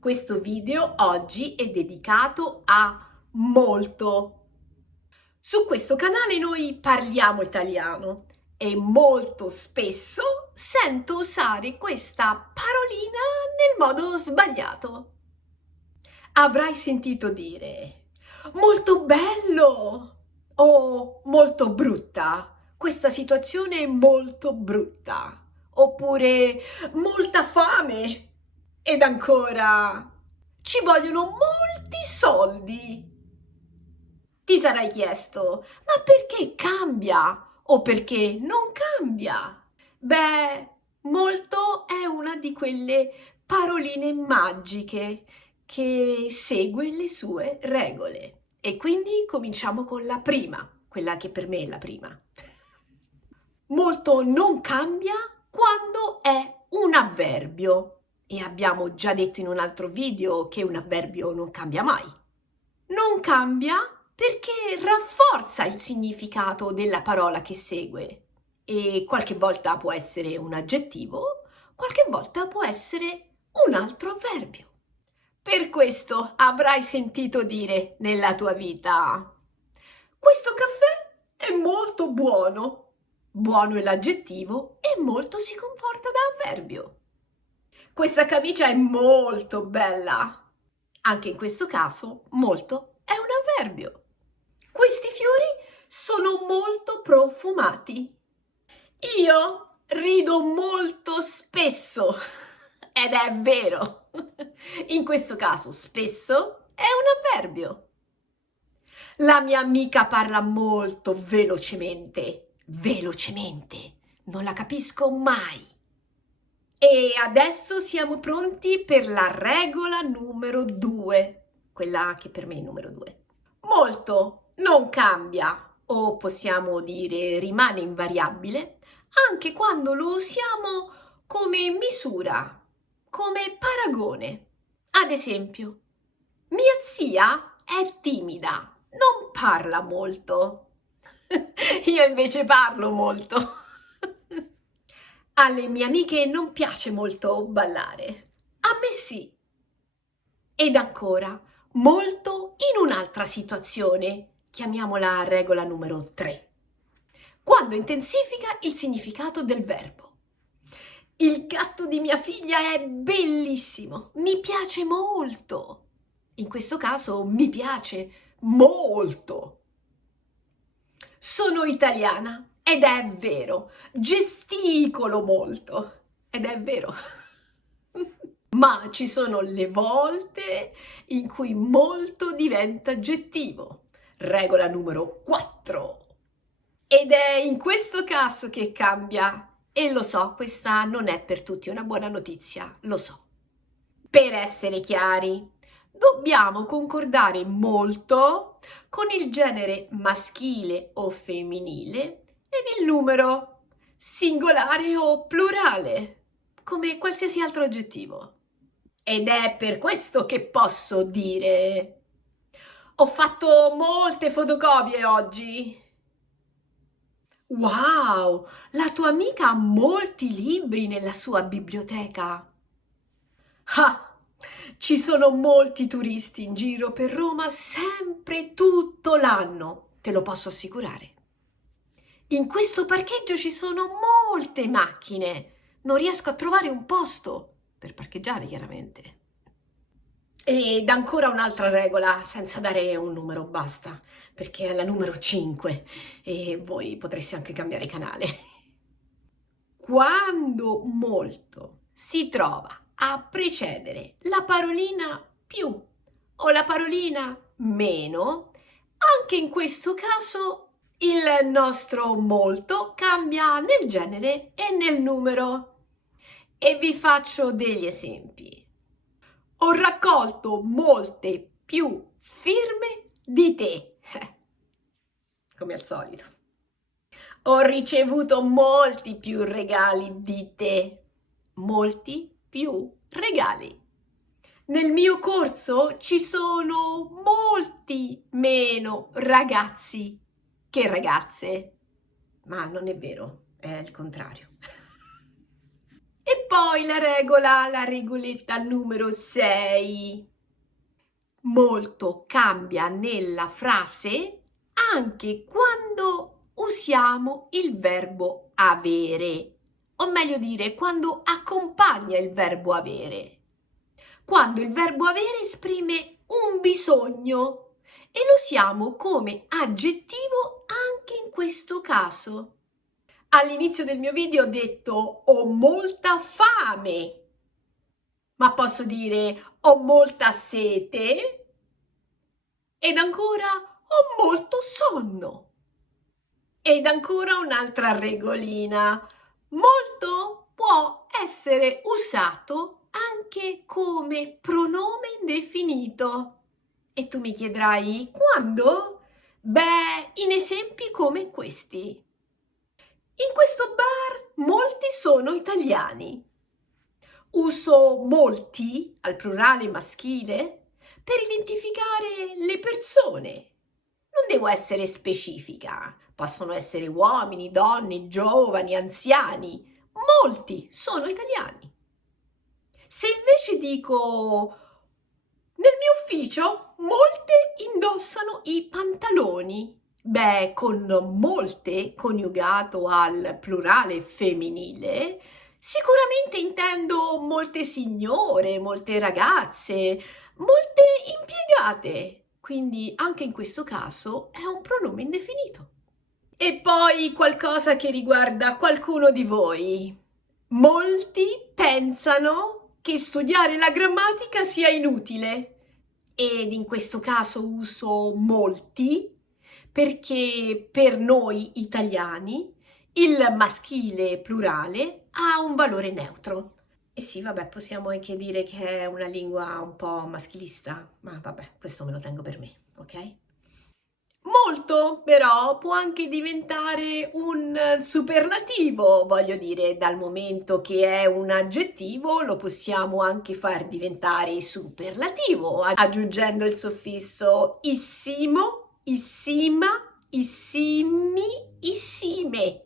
Questo video oggi è dedicato a molto. Su questo canale noi parliamo italiano e molto spesso sento usare questa parolina nel modo sbagliato. Avrai sentito dire molto bello o molto brutta. Questa situazione è molto brutta. Oppure molta fame. Ed ancora, ci vogliono molti soldi. Ti sarai chiesto, ma perché cambia o perché non cambia? Beh, molto è una di quelle paroline magiche che segue le sue regole. E quindi cominciamo con la prima, quella che per me è la prima. Molto non cambia quando è un avverbio. E abbiamo già detto in un altro video che un avverbio non cambia mai. Non cambia perché rafforza il significato della parola che segue e qualche volta può essere un aggettivo, qualche volta può essere un altro avverbio. Per questo avrai sentito dire nella tua vita: questo caffè è molto buono. Buono è l'aggettivo e molto si comporta da avverbio. Questa camicia è molto bella. Anche in questo caso, molto è un avverbio. Questi fiori sono molto profumati. Io rido molto spesso. Ed è vero. In questo caso, spesso è un avverbio. La mia amica parla molto velocemente. Velocemente. Non la capisco mai. E adesso siamo pronti per la regola numero 2, quella che per me è il numero 2. Molto non cambia, o possiamo dire rimane invariabile, anche quando lo usiamo come misura, come paragone. Ad esempio, mia zia è timida, non parla molto. Io invece parlo molto. Alle mie amiche non piace molto ballare. A me sì. Ed ancora, molto in un'altra situazione, chiamiamola regola numero 3, quando intensifica il significato del verbo. Il gatto di mia figlia è bellissimo, mi piace molto. In questo caso mi piace molto. Sono italiana ed è vero, gesticolo molto ed è vero. Ma ci sono le volte in cui molto diventa aggettivo. Regola numero 4. Ed è in questo caso che cambia. E lo so, questa non è per tutti una buona notizia, lo so. Per essere chiari, dobbiamo concordare molto con il genere maschile o femminile ed il numero singolare o plurale, come qualsiasi altro aggettivo. Ed è per questo che posso dire: ho fatto molte fotocopie oggi. Wow, la tua amica ha molti libri nella sua biblioteca. Ah, ci sono molti turisti in giro per Roma sempre tutto l'anno, te lo posso assicurare. In questo parcheggio ci sono molte macchine, non riesco a trovare un posto per parcheggiare, chiaramente. Ed ancora un'altra regola, senza dare un numero, basta, perché è la numero 5 e voi potreste anche cambiare canale. Quando molto si trova a precedere la parolina più o la parolina meno, anche in questo caso il nostro molto cambia nel genere e nel numero. E vi faccio degli esempi. Ho raccolto molte più firme di te, come al solito. Ho ricevuto molti più regali di te, molti più regali. Nel mio corso ci sono molti meno ragazzi che ragazze, ma non è vero, è il contrario. E poi la regoletta numero 6. Molto cambia nella frase anche quando usiamo il verbo avere, o meglio dire, quando accompagna il verbo avere. Quando il verbo avere esprime un bisogno e lo usiamo come aggettivo anche in questo caso. All'inizio del mio video ho detto ho molta fame, ma posso dire ho molta sete ed ancora ho molto sonno. Ed ancora un'altra regolina. Molto può essere usato anche come pronome indefinito. E tu mi chiederai quando? Beh, in esempi come questi. In questo bar molti sono italiani. Uso molti al plurale maschile per identificare le persone. Non devo essere specifica. Possono essere uomini, donne, giovani, anziani. Molti sono italiani. Se invece dico nel mio ufficio molte indossano i pantaloni, beh, con molte coniugato al plurale femminile, sicuramente intendo molte signore, molte ragazze, molte impiegate. Quindi anche in questo caso è un pronome indefinito. E poi qualcosa che riguarda qualcuno di voi. Molti pensano che studiare la grammatica sia inutile ed in questo caso uso molti perché per noi italiani il maschile plurale ha un valore neutro. E sì, vabbè, possiamo anche dire che è una lingua un po' maschilista, ma vabbè, questo me lo tengo per me, ok? Molto, però, può anche diventare un superlativo, voglio dire, dal momento che è un aggettivo lo possiamo anche far diventare superlativo, aggiungendo il suffisso issimo, issima, issimi, issime.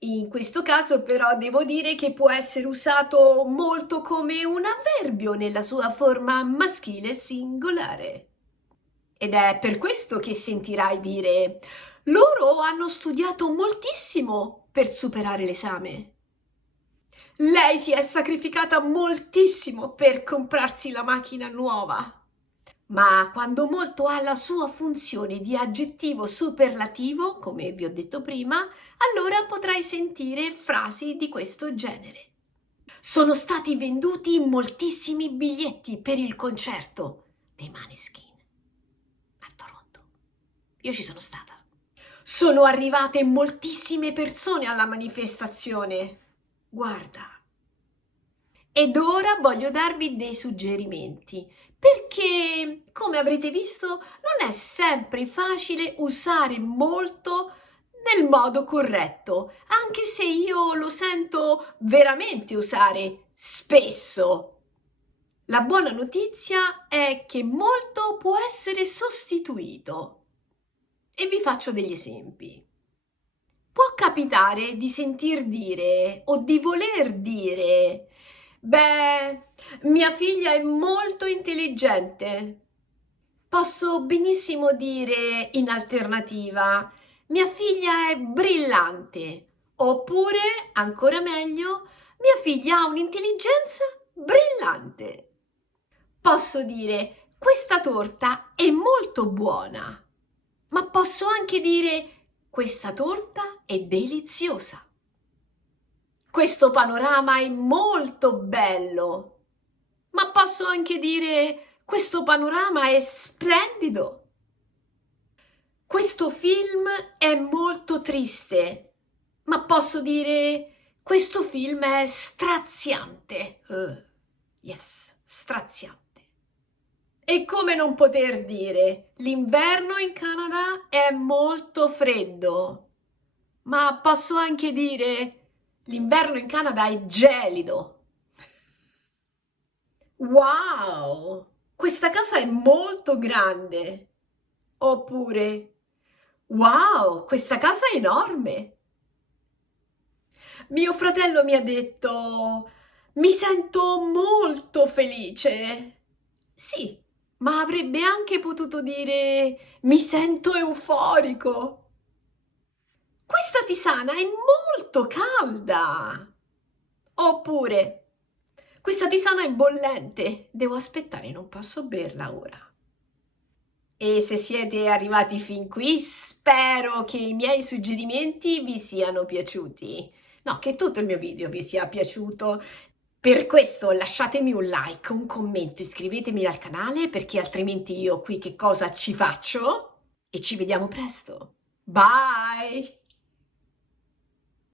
In questo caso però devo dire che può essere usato molto come un avverbio nella sua forma maschile singolare. Ed è per questo che sentirai dire loro hanno studiato moltissimo per superare l'esame. Lei si è sacrificata moltissimo per comprarsi la macchina nuova. Ma quando molto ha la sua funzione di aggettivo superlativo, come vi ho detto prima, allora potrai sentire frasi di questo genere. Sono stati venduti moltissimi biglietti per il concerto dei Maneskin a Toronto. Io ci sono stata. Sono arrivate moltissime persone alla manifestazione. Guarda. Ed ora voglio darvi dei suggerimenti, perché, come avrete visto, non è sempre facile usare molto nel modo corretto, anche se io lo sento veramente usare spesso. La buona notizia è che molto può essere sostituito. E vi faccio degli esempi. Può capitare di sentir dire o di voler dire beh, mia figlia è molto intelligente. Posso benissimo dire in alternativa, mia figlia è brillante. Oppure, ancora meglio, mia figlia ha un'intelligenza brillante. Posso dire, questa torta è molto buona. Ma posso anche dire, questa torta è deliziosa. Questo panorama è molto bello, ma posso anche dire questo panorama è splendido. Questo film è molto triste, ma posso dire questo film è straziante. Yes, straziante. E come non poter dire, l'inverno in Canada è molto freddo, ma posso anche dire l'inverno in Canada è gelido. Wow, questa casa è molto grande. Oppure, wow, questa casa è enorme. Mio fratello mi ha detto, Mi sento molto felice. Sì, ma avrebbe anche potuto dire mi sento euforico. Questa tisana è molto calda. Oppure questa tisana è bollente. Devo aspettare, non posso berla ora. E se siete arrivati fin qui, spero che i miei suggerimenti vi siano piaciuti. No, che tutto il mio video vi sia piaciuto. Per questo lasciatemi un like, un commento, iscrivetemi al canale perché altrimenti io qui che cosa ci faccio? E ci vediamo presto. Bye!